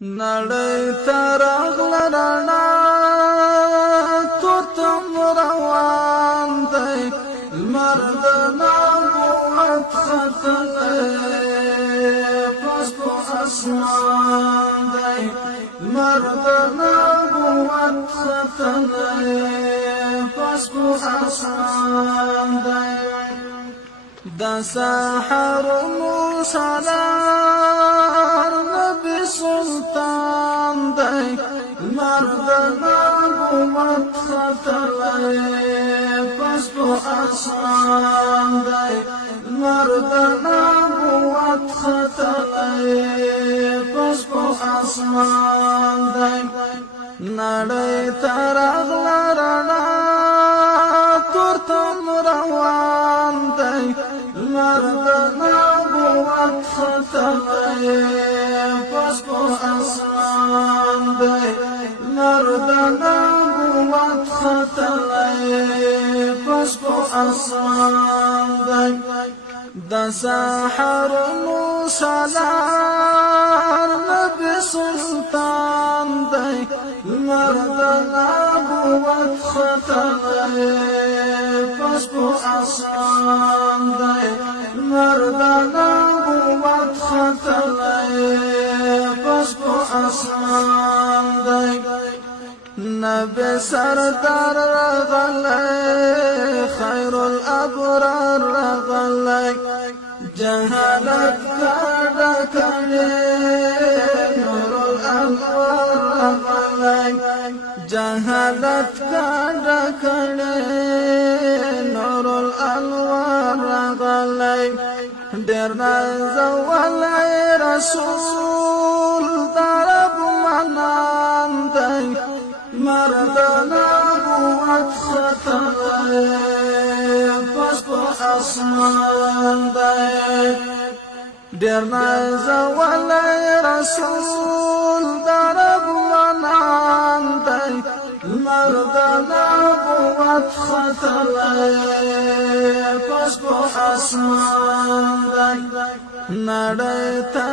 نړۍ ته راغله رڼا تورتم روان دی لمر د نبوت ختلی پس په اسمان دی لمر د نبوت ختلی پس په اسمان دی د سحرونو سالار نبی سلطان دی مرد نبوت ختلی پس په اسمان دی مرد نبوت ختلی پس په اسمان دی نړۍ ته راغله رڼا تورتم روان دی مرد نبوت ختلی پس په اسمان دی مرد نبوت ختلی پس په اسمان دی د سحرونو سالار نبی سلطان دی مرد نبوت ختلی پس په اسمان دی مرد نبوت ختلی پس په اسمان دی نبی سردار رغلی خیر الابرار رغلی جهالت کاډه کړي نور الانوار رغلی جهالت کاډه کړي نور الانوار رغلی ډېر نازولی رسول درب منان دی مرد نبوت ختلی پس په اسمان دی ډېر نازولی رسول درب منان دی مرد نبوت ختلی پس په اسمان دی نړۍ ته